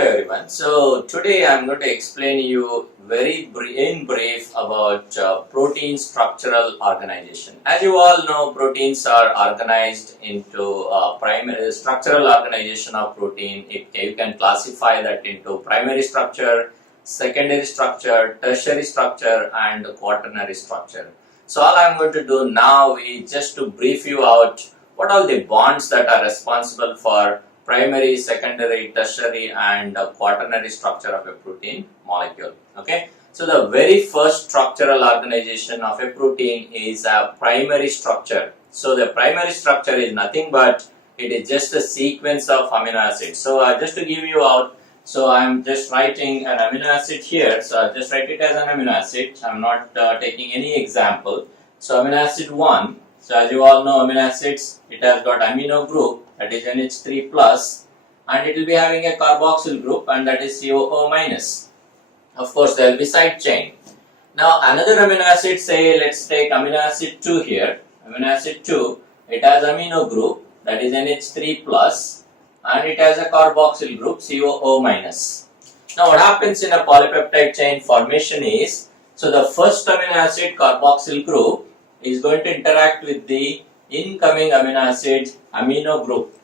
everyone. So today I am going to explain you in brief about protein structural organization. As you all know, proteins are organized into primary structural organization of protein. You can classify that into primary structure, secondary structure, tertiary structure, and quaternary structure. So all I am going to do now is just to brief you out what are the bonds that are responsible for primary, secondary, tertiary, and quaternary structure of a protein molecule. Okay, so the very first structural organization of a protein is a primary structure. So the primary structure is nothing but it is just a sequence of amino acids. So just to give you out, so I am just writing an amino acid here. So I just write it as an amino acid. I am not taking any example. So amino acid 1. So as you all know, amino acids, it has got amino group, that is NH3 plus, and it will be having a carboxyl group, and that is COO minus. Of course, there will be side chain. Now another amino acid, say let's take amino acid 2 here. Amino acid 2, it has amino group, that is NH3 plus, and it has a carboxyl group COO minus. Now what happens in a polypeptide chain formation is, so the first amino acid carboxyl group is going to interact with the incoming amino acid amino group.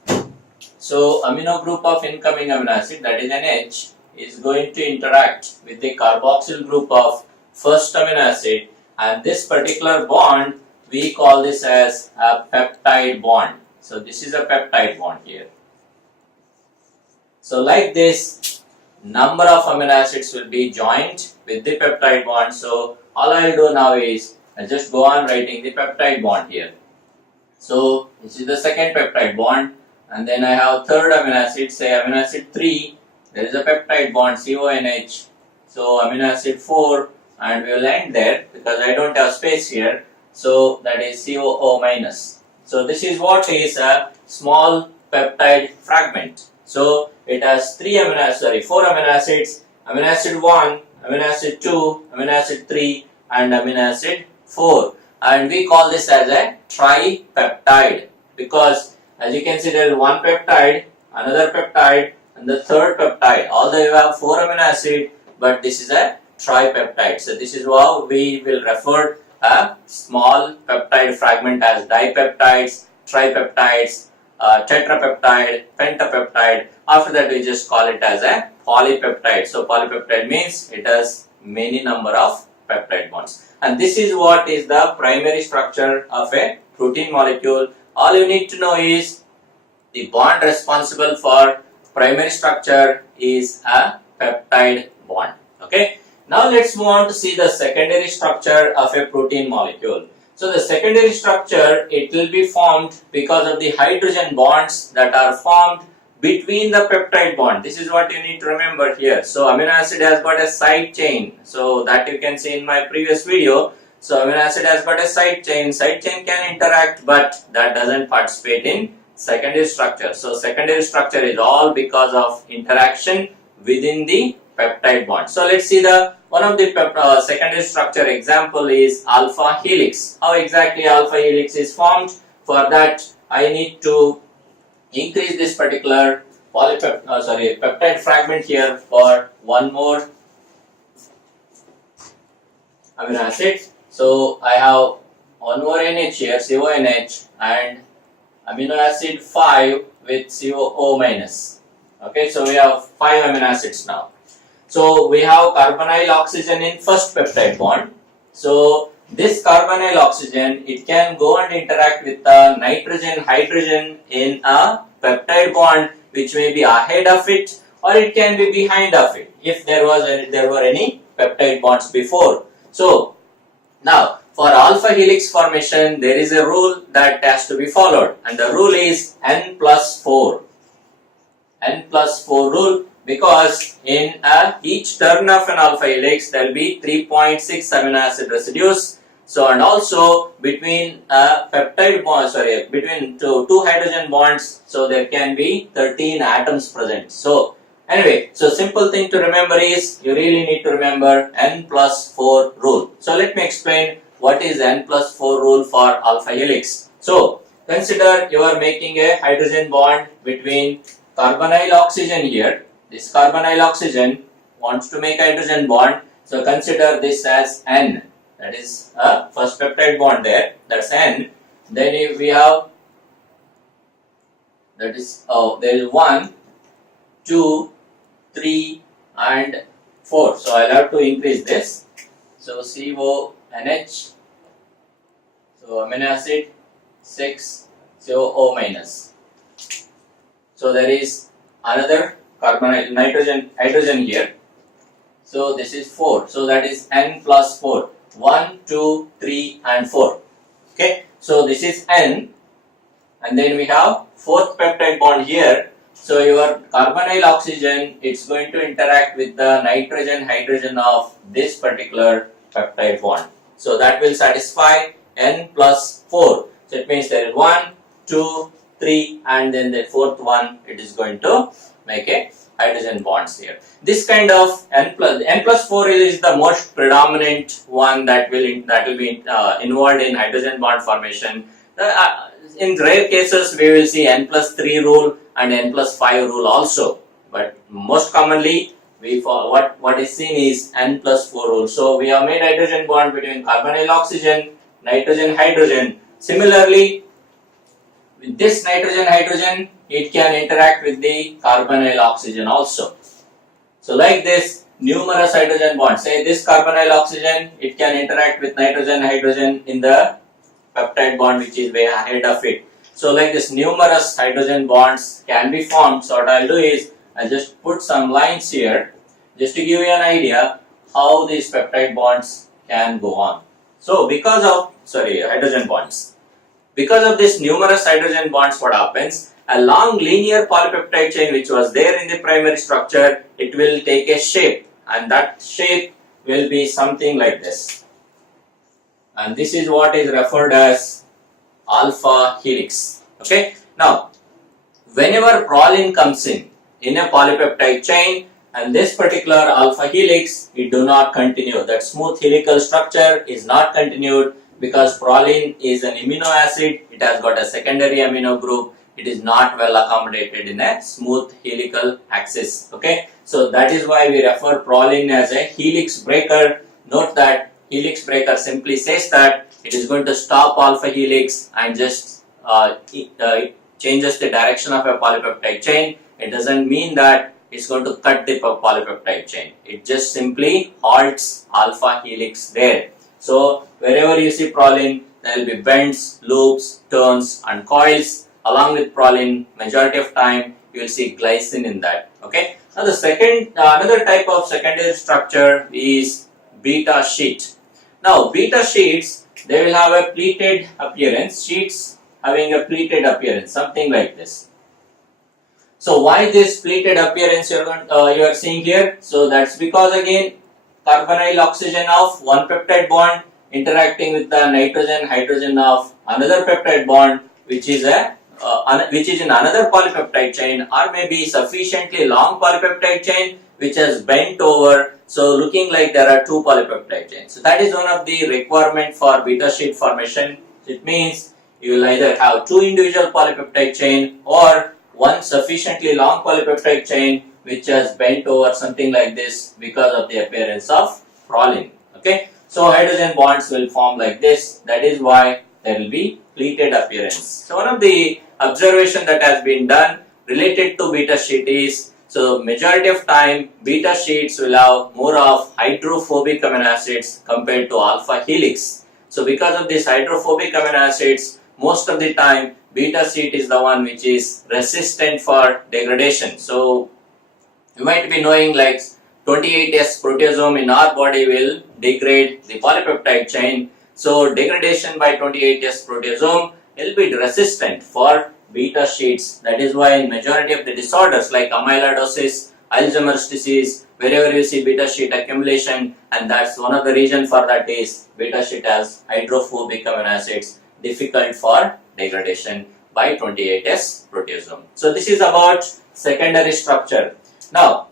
So amino group of incoming amino acid, that is NH, is going to interact with the carboxyl group of first amino acid, and this particular bond we call this as a peptide bond. So this is a peptide bond here. So like this, number of amino acids will be joined with the peptide bond. So all I will do now is I just go on writing the peptide bond here. So this is the second peptide bond, and then I have third amino acid, say amino acid 3, there is a peptide bond CONH. So amino acid 4, and we will end there because I don't have space here. So that is COO minus. So this is what is a small peptide fragment. So it has 4 amino acids, amino acid 1, amino acid 2, amino acid 3, and amino acid 4, and we call this as a tripeptide because as you can see there is one peptide, another peptide, and the third peptide. Although you have 4 amino acid, but this is a tripeptide. So this is how we will refer a small peptide fragment as dipeptides, tripeptides, tetrapeptide, pentapeptide. After that we just call it as a polypeptide. So polypeptide means it has many number of peptide bonds. And this is what is the primary structure of a protein molecule. All you need to know is the bond responsible for primary structure is a peptide bond. Okay. Now let's move on to see the secondary structure of a protein molecule. So the secondary structure, it will be formed because of the hydrogen bonds that are formed between the peptide bond. This is what you need to remember here. So amino acid has got a side chain. So that you can see in my previous video. So amino acid has got a side chain. Side chain can interact, but that doesn't participate in secondary structure. So secondary structure is all because of interaction within the peptide bond. So let's see one of the secondary structure example is alpha helix. How exactly alpha helix is formed? For that I need to increase this particular peptide fragment here for one more amino acid. So I have one more NH here, CONH, and amino acid 5 with COO minus. Okay, so we have 5 amino acids now. So we have carbonyl oxygen in first peptide bond. So this carbonyl oxygen, it can go and interact with the nitrogen hydrogen in a peptide bond which may be ahead of it or it can be behind of it if there were any peptide bonds before. So now for alpha helix formation there is a rule that has to be followed, and the rule is N plus 4. N plus 4 rule, because in each turn of an alpha helix there will be 3.6 amino acid residues. So and also between peptide bonds, between two hydrogen bonds, so there can be 13 atoms present. So anyway, so simple thing to remember is you really need to remember N plus 4 rule. So let me explain what is N plus 4 rule for alpha helix. So consider you are making a hydrogen bond between carbonyl oxygen here this carbonyl oxygen wants to make hydrogen bond. So consider this as N. That is a first peptide bond there. That's N. Then if we have, that is, there is 1, 2, 3 and 4. So I'll have to increase this. So CONH. So amino acid 6, so O minus. So there is another carbonyl hydrogen here. So this is 4. So that is N plus 4. 1, 2, 3 and 4. Okay. So this is N. And then we have fourth peptide bond here. So your carbonyl oxygen, it's going to interact with the nitrogen hydrogen of this particular peptide bond. So that will satisfy N plus 4. So it means there is 1, 2, 3 and then the fourth one, it is going to make a hydrogen bonds here. This kind of N plus 4 is the most predominant one that will be involved in hydrogen bond formation. In rare cases, we will see N plus 3 rule and N plus 5 rule also. But most commonly, what is seen is N plus 4 rule. So we have made hydrogen bond between carbonyl oxygen, nitrogen hydrogen. Similarly, with this nitrogen hydrogen, it can interact with the carbonyl oxygen also. So like this, numerous hydrogen bonds. Say this carbonyl oxygen, it can interact with nitrogen hydrogen in the peptide bond which is way ahead of it. So like this, numerous hydrogen bonds can be formed. So what I'll do is I'll just put some lines here just to give you an idea how these peptide bonds can go on. So because of hydrogen bonds. Because of this numerous hydrogen bonds, what happens? A long linear polypeptide chain which was there in the primary structure, it will take a shape and that shape will be something like this. And this is what is referred as alpha helix. Okay. Now, whenever proline comes in a polypeptide chain and this particular alpha helix, it do not continue. That smooth helical structure is not continued because proline is an amino acid. It has got a secondary amino group. It is not well accommodated in a smooth helical axis. Okay. So that is why we refer proline as a helix breaker. Note that helix breaker simply says that it is going to stop alpha helix and just it changes the direction of a polypeptide chain. It doesn't mean that it's going to cut the polypeptide chain. It just simply halts alpha helix there. So wherever you see proline, there will be bends, loops, turns and coils. Along with proline, majority of time you will see glycine in that. Okay. Now the another type of secondary structure is beta sheet. Now beta sheets, they will have a pleated appearance. Sheets having a pleated appearance, something like this. So why this pleated appearance you are seeing here? So that's because again carbonyl oxygen of one peptide bond interacting with the nitrogen hydrogen of another peptide bond, which is in another polypeptide chain, or maybe sufficiently long polypeptide chain which has bent over, so looking like there are two polypeptide chains. So that is one of the requirement for beta sheet formation. It means you will either have two individual polypeptide chain or one sufficiently long polypeptide chain which has bent over, something like this, because of the appearance of proline. Okay, so hydrogen bonds will form like this. That is why there will be pleated appearance. So one of the observation that has been done related to beta sheet is, so majority of time beta sheets will have more of hydrophobic amino acids compared to alpha helix. So because of this hydrophobic amino acids, most of the time beta sheet is the one which is resistant for degradation. So you might be knowing like 28S proteasome in our body will degrade the polypeptide chain. So degradation by 28S proteasome will be resistant for beta sheets. That is why in majority of the disorders like amyloidosis, Alzheimer's disease, wherever you see beta sheet accumulation, and that's one of the reason for that is beta sheet has hydrophobic amino acids, difficult for degradation by 28S proteasome. So this is about secondary structure. Now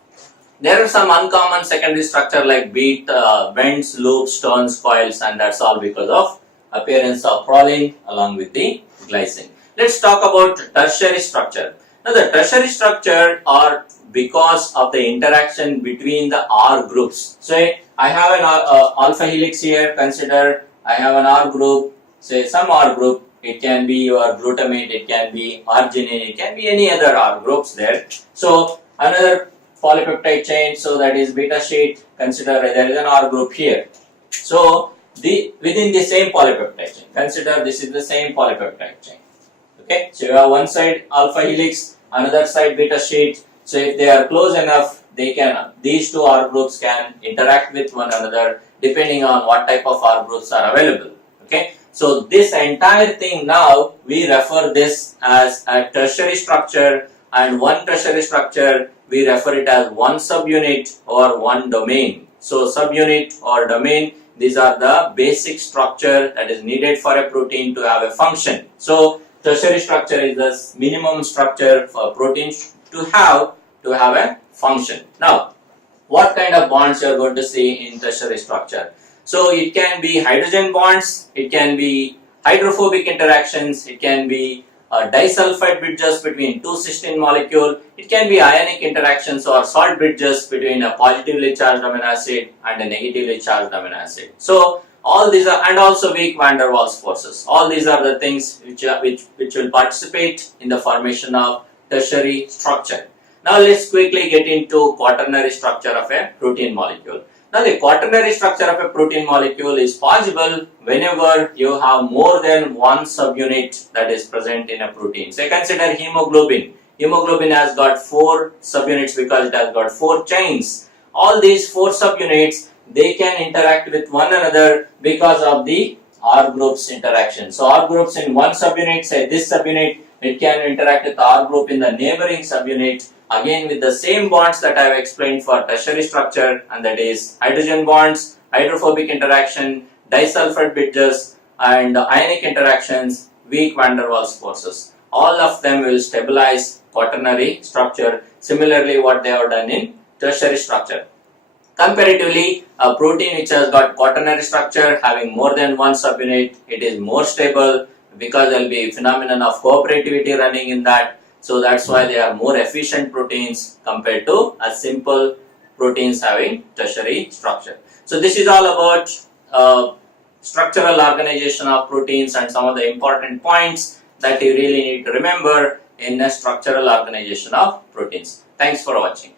there are some uncommon secondary structure like bends, loops, turns, coils, and that's all because of appearance of proline along with the glycine. Let's talk about tertiary structure. Now the tertiary structure are because of the interaction between the R groups. So I have an alpha helix here, consider I have an R group, say some R group, it can be your glutamate, it can be arginine, it can be any other R groups there. So another polypeptide chain, so that is beta sheet, consider there is an R group here. So within the same polypeptide chain, consider this is the same polypeptide chain. Okay, so you have one side alpha helix, another side beta sheet. So if they are close enough, these two R groups can interact with one another depending on what type of R groups are available. Okay, so this entire thing now we refer this as a tertiary structure, and one tertiary structure we refer it as one subunit or one domain. So subunit or domain, these are the basic structure that is needed for a protein to have a function. So tertiary structure is the minimum structure for proteins to have a function. Now, what kind of bonds you are going to see in tertiary structure? So it can be hydrogen bonds, it can be hydrophobic interactions, it can be disulfide bridges between two cysteine molecule, it can be ionic interactions or salt bridges between a positively charged amino acid and a negatively charged amino acid. So all these are, and also weak van der Waals forces. All these are the things which will participate in the formation of tertiary structure. Now let's quickly get into quaternary structure of a protein molecule. Now the quaternary structure of a protein molecule is possible whenever you have more than one subunit that is present in a protein. Say consider hemoglobin. Hemoglobin has got 4 subunits because it has got 4 chains. All these 4 subunits, they can interact with one another because of the R groups interaction. So R groups in one subunit, say this subunit, it can interact with R group in the neighboring subunit, again with the same bonds that I have explained for tertiary structure, and that is hydrogen bonds, hydrophobic interaction, disulfide bridges, and ionic interactions, weak van der Waals forces. All of them will stabilize quaternary structure, similarly what they have done in tertiary structure. Comparatively, a protein which has got quaternary structure having more than one subunit, it is more stable because there will be phenomenon of cooperativity running in that. So that's why they are more efficient proteins compared to a simple proteins having tertiary structure. So this is all about structural organization of proteins and some of the important points that you really need to remember in a structural organization of proteins. Thanks for watching.